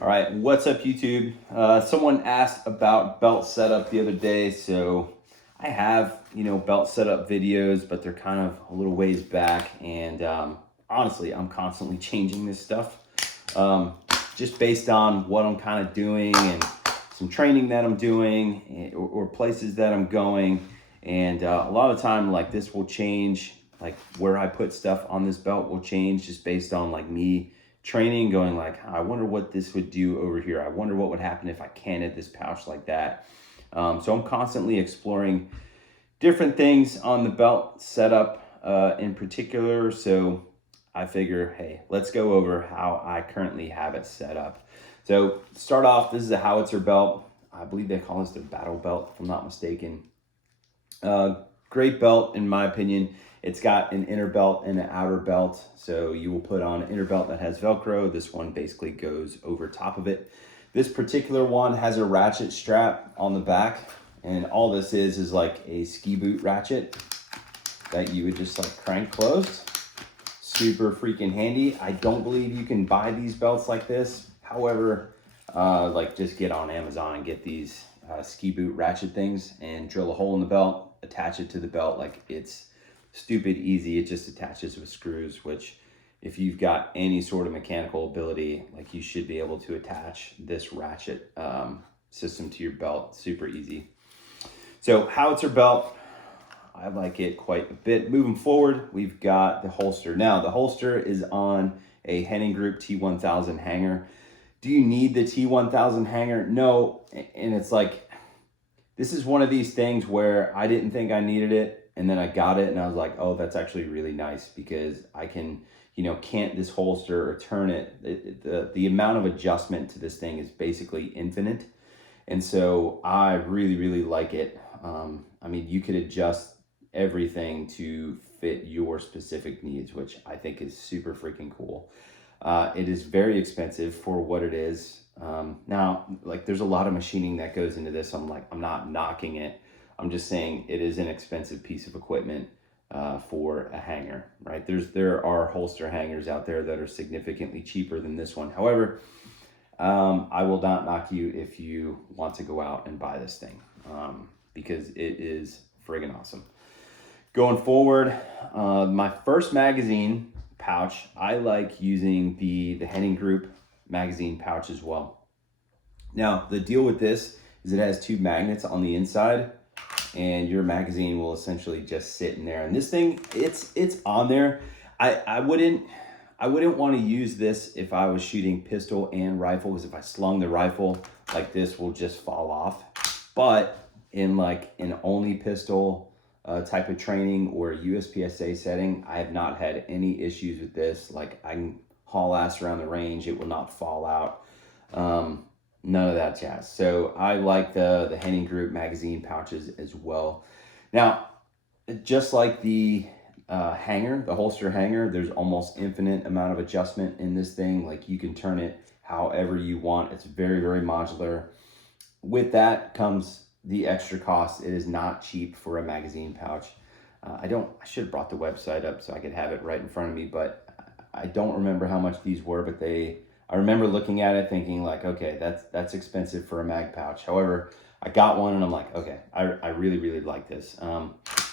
All right, what's up YouTube? Someone asked about belt setup the other day, so I have, belt setup videos, but they're kind of a little ways back, and honestly, I'm constantly changing this stuff, just based on what I'm kind of doing and some training that I'm doing or places that I'm going, and a lot of the time, like this will change, like where I put stuff on this belt will change just based on like me training, going like, I wonder what this would do over here. I wonder what would happen if I canted this pouch like that. So I'm constantly exploring different things on the belt setup in particular. So I figure, hey, let's go over how I currently have it set up. So start off, this is a Howitzer belt. I believe they call this the battle belt, if I'm not mistaken. Great belt in my opinion. It's got an inner belt and an outer belt. So you will put on an inner belt that has Velcro. This one basically goes over top of it. This particular one has a ratchet strap on the back. And all this is like a ski boot ratchet that you would just like crank closed. Super freaking handy. I don't believe you can buy these belts like this. However, like just get on Amazon and get these ski boot ratchet things and drill a hole in the belt, attach it to the belt. Like it's stupid easy. It just attaches with screws, which if you've got any sort of mechanical ability, like you should be able to attach this ratchet system to your belt. Super easy. So Howitzer belt, I like it quite a bit. Moving forward, we've got the holster. Now the holster is on a Henning Group T1000 hanger. Do you need the T1000 hanger? No. And it's like, this is one of these things where I didn't think I needed it. And then I got it and I was like, oh, that's actually really nice because I can, cant this holster or turn it. The amount of adjustment to this thing is basically infinite. And so I really, really like it. I mean, you could adjust everything to fit your specific needs, which I think is super freaking cool. It is very expensive for what it is. Now, like there's a lot of machining that goes into this. I'm not knocking it. I'm just saying it is an expensive piece of equipment for a hanger, right? There are holster hangers out there that are significantly cheaper than this one. However, I will not knock you if you want to go out and buy this thing because it is friggin' awesome. Going forward, my first magazine pouch, I like using the Henning Group magazine pouch as well. Now, the deal with this is it has two magnets on the inside and your magazine will essentially just sit in there. And this thing, it's on there. I wouldn't want to use this if I was shooting pistol and rifle, because if I slung the rifle, like this will just fall off. But in like an only pistol type of training or a USPSA setting, I have not had any issues with this. Like I can haul ass around the range, it will not fall out. None of that jazz. So I like the Henning Group magazine pouches as well. Now, just like the hanger, the holster hanger, there's almost infinite amount of adjustment in this thing. Like you can turn it however you want. It's very, very modular. With that comes the extra cost. It is not cheap for a magazine pouch. I should have brought the website up so I could have it right in front of me, but I don't remember how much these were, but I remember looking at it thinking like, okay, that's expensive for a mag pouch. However, I got one and I'm like, okay, I really, really like this.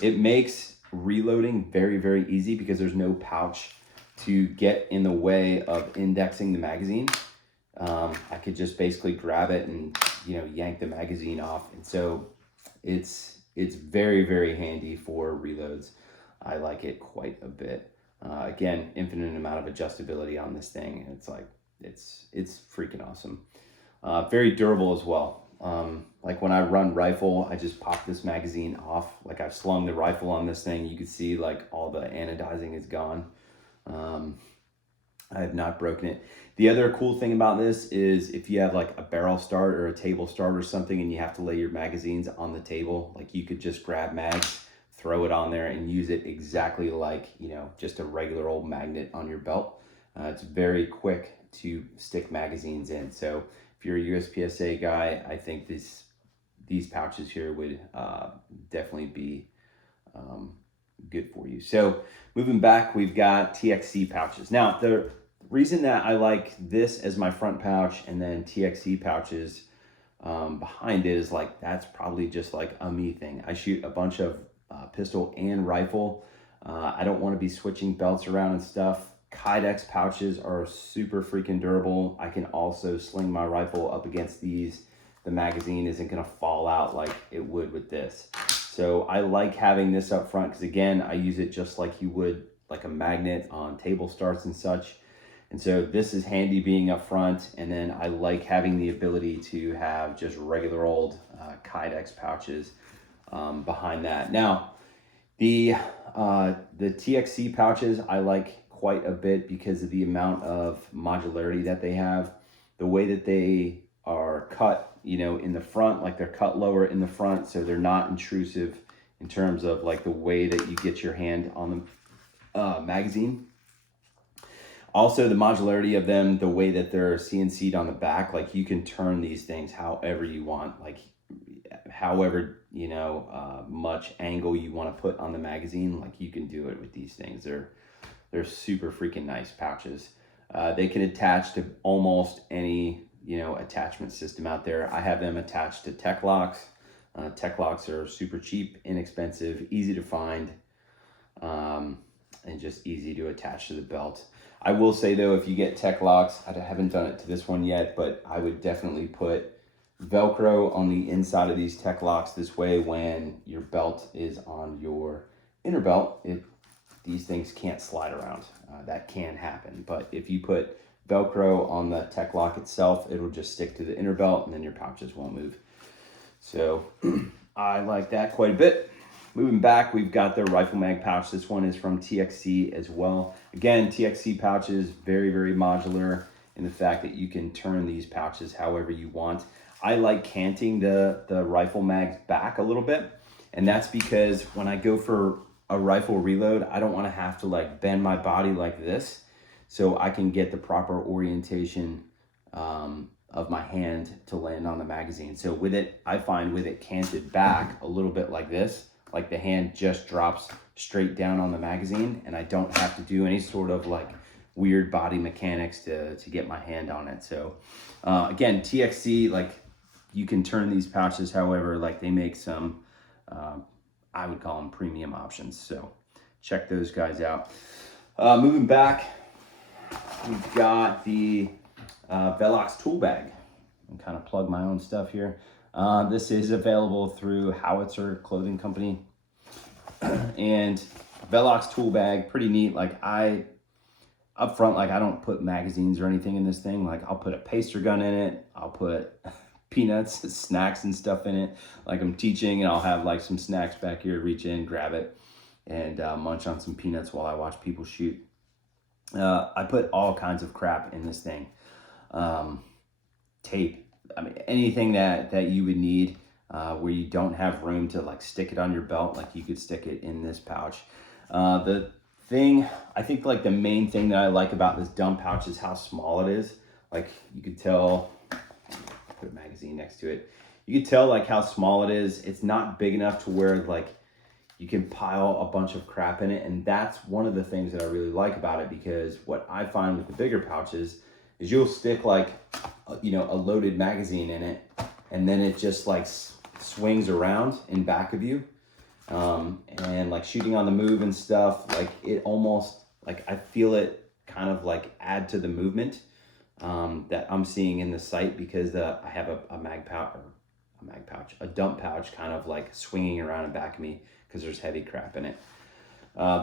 It makes reloading very, very easy because there's no pouch to get in the way of indexing the magazine. I could just basically grab it and, yank the magazine off. And so it's very, very handy for reloads. I like it quite a bit. Again, infinite amount of adjustability on this thing. And it's like, it's freaking awesome. Very durable as well. Like when I run rifle, I just pop this magazine off. Like I've slung the rifle on this thing. You can see like all the anodizing is gone. I have not broken it. The other cool thing about this is if you have like a barrel start or a table start or something and you have to lay your magazines on the table, like you could just grab mags, throw it on there and use it exactly like, just a regular old magnet on your belt. It's very quick to stick magazines in. So if you're a USPSA guy, I think these pouches here would definitely be good for you. So moving back, we've got TXC pouches. Now, reason that I like this as my front pouch and then TXC pouches behind it is like, that's probably just like a me thing. I shoot a bunch of pistol and rifle. I don't want to be switching belts around and stuff. Kydex pouches are super freaking durable. I can also sling my rifle up against these. The magazine isn't gonna fall out like it would with this. So I like having this up front because, again, I use it just like you would like a magnet on table starts and such. And so this is handy being up front. And then I like having the ability to have just regular old Kydex pouches behind that. Now, the TXC pouches I like quite a bit because of the amount of modularity that they have. The way that they are cut, you know, in the front, like they're cut lower in the front, so they're not intrusive in terms of like the way that you get your hand on the magazine. Also, the modularity of them, the way that they're CNC'd on the back, like you can turn these things however you want, like however, you know, much angle you want to put on the magazine, like you can do it with these things. They're super freaking nice pouches. They can attach to almost any, you know, attachment system out there. I have them attached to tech locks. Tech locks are super cheap, inexpensive, easy to find, and just easy to attach to the belt. I will say though, if you get tech locks, I haven't done it to this one yet, but I would definitely put Velcro on the inside of these tech locks. This way, when your belt is on your inner belt, these things can't slide around. That can happen. But if you put Velcro on the tech lock itself, it'll just stick to the inner belt and then your pouches won't move. So I like that quite a bit. Moving back, we've got the rifle mag pouch. This one is from TXC as well. Again, TXC pouches, very, very modular in the fact that you can turn these pouches however you want. I like canting the rifle mags back a little bit. And that's because when I go for a rifle reload, I don't want to have to like bend my body like this, so I can get the proper orientation of my hand to land on the magazine. So with it, I find with it canted back a little bit like this, like the hand just drops straight down on the magazine and I don't have to do any sort of like weird body mechanics to get my hand on it. So again, TXC, like you can turn these pouches however, like they make some, I would call them premium options. So check those guys out. Moving back, we've got the Bellox Tool Bag. I'm kind of plug my own stuff here. This is available through Howitzer Clothing Company. And Bellox Tool Bag, pretty neat. Like up front, like I don't put magazines or anything in this thing. Like I'll put a paster gun in it. I'll put peanuts, snacks and stuff in it. Like I'm teaching and I'll have like some snacks back here, reach in, grab it and munch on some peanuts while I watch people shoot. I put all kinds of crap in this thing. Tape, I mean, anything that you would need where you don't have room to like stick it on your belt, like you could stick it in this pouch. The thing, I think like the main thing that I like about this dump pouch is how small it is. Like you could tell, put a magazine next to it. You could tell like how small it is. It's not big enough to where like you can pile a bunch of crap in it. And that's one of the things that I really like about it, because what I find with the bigger pouches is you'll stick like, you know, a loaded magazine in it and then it just like swings around in back of you. And like shooting on the move and stuff, like it almost, like I feel it kind of like add to the movement that I'm seeing in the sight, because I have a dump pouch kind of like swinging around in back of me because there's heavy crap in it.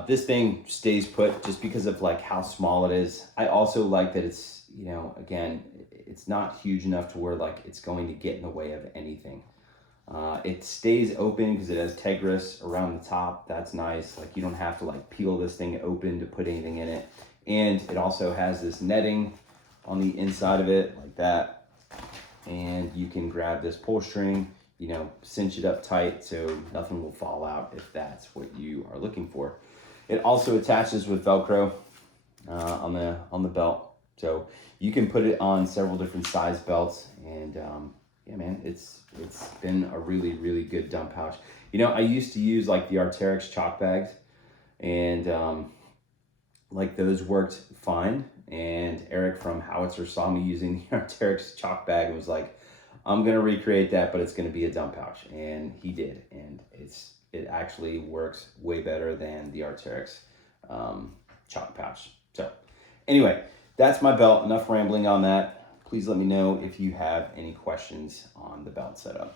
This thing stays put just because of like how small it is. I also like that it's, you know, again, it's not huge enough to where like it's going to get in the way of anything. It stays open because it has Tegris around the top. That's nice. Like you don't have to like peel this thing open to put anything in it. And it also has this netting on the inside of it like that. And you can grab this pull string, you know, cinch it up tight so nothing will fall out if that's what you are looking for. It also attaches with Velcro on the belt. So you can put it on several different size belts, and yeah, man, it's been a really, really good dump pouch. You know, I used to use like the Arc'teryx chalk bags, and like those worked fine. And Eric from Howitzer saw me using the Arc'teryx chalk bag and was like, I'm gonna recreate that, but it's gonna be a dump pouch. And he did, and it actually works way better than the Arc'teryx chalk pouch. So anyway, that's my belt. Enough rambling on that. Please let me know if you have any questions on the belt setup.